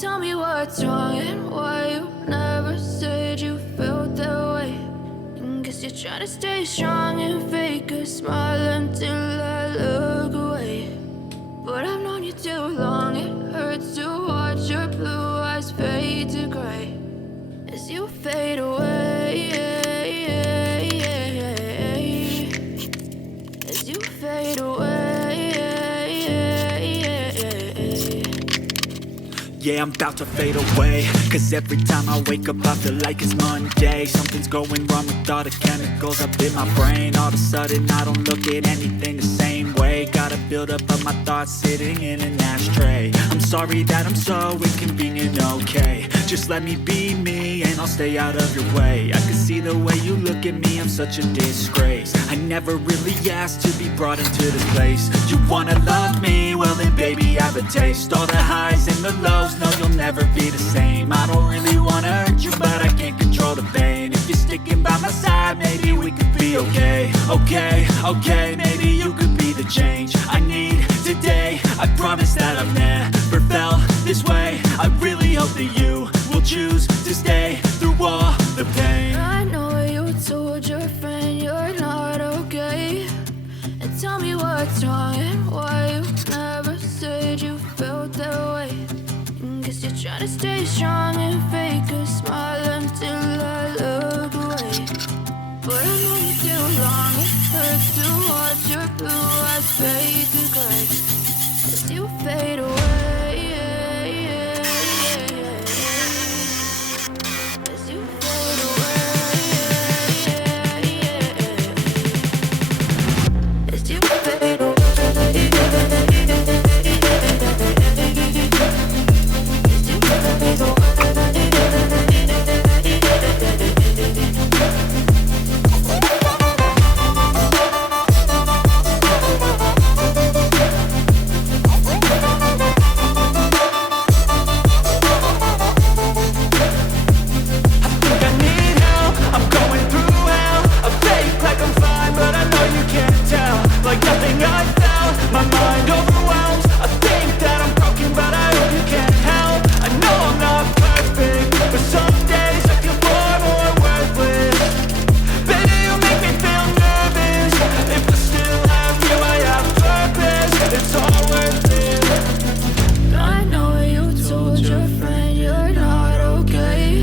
Tell me what's wrong and why you never said you felt that way. And guess you're trying to stay strong and fake a smile until I look away. But I've known you too long, it hurts to watch your blue eyes fade to gray as you fade away. As you fade away. Yeah, I'm about to fade away, cause every time I wake up I feel like it's Monday. Something's going wrong with all the chemicals up in my brain. All of a sudden I don't look at anything the same way. Got a build-up of my thoughts sitting in an ashtray. I'm sorry that I'm so inconvenient, okay. Just let me be me and I'll stay out of your way. I can see the way you look at me, I'm such a disgrace. I never really asked to be brought into this place. You wanna love me? Well then baby I have a taste. All the highs and the lows, no you'll never be the same. I don't really wanna hurt you but I can't control the pain. If you're sticking by my side maybe we could be okay. Okay, maybe you could be the change I need today. I promise that I've never felt this way. I really hope that you will choose to stay through all the pain. I know you told your friend you're not okay. And tell me what's wrong and why you never said you felt that way. And guess you're trying to stay strong and fake a smile until I look away. But I know you too long, it hurts to watch your blue eyes fade to gray as you fade away. As you fade away. As you fade away. Like nothing I felt, my mind overwhelms. I think that I'm broken, but I hope you can't help. I know I'm not perfect, but some days I feel far more worthless. Baby, you make me feel nervous. If I still have you, I have purpose. It's all worth it. I know you told your friend you're not okay.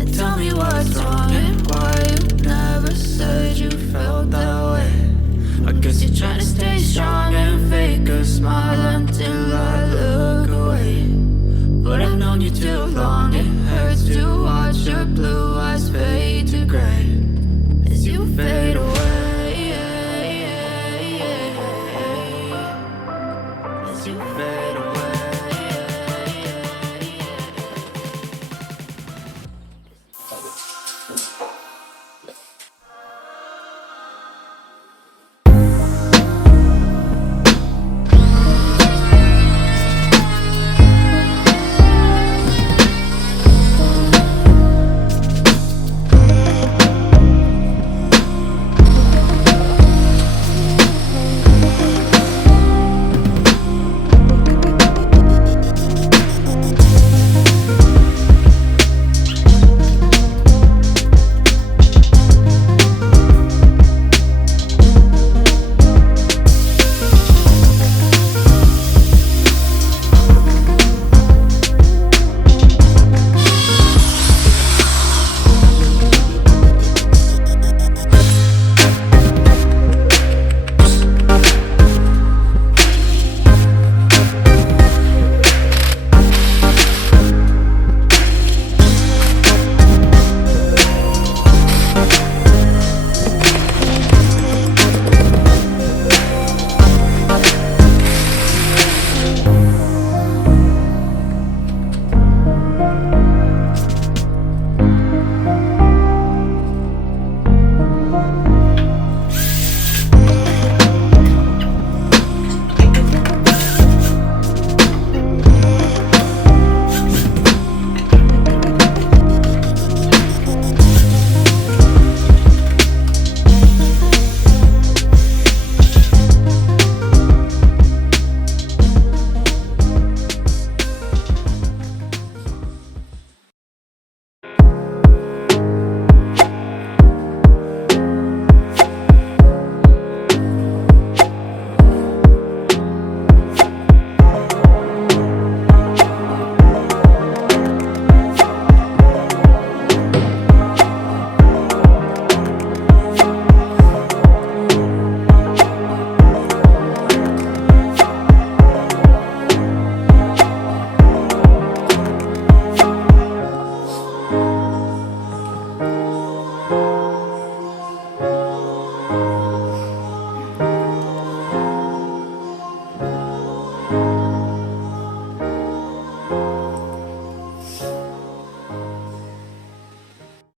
And tell me what's wrong and why you never said you felt that way. I guess you're trying to stay strong and fake a smile until I look away. But I've known you too long, it hurts to watch your blue eyes fade to gray as you fade away. As you fade away.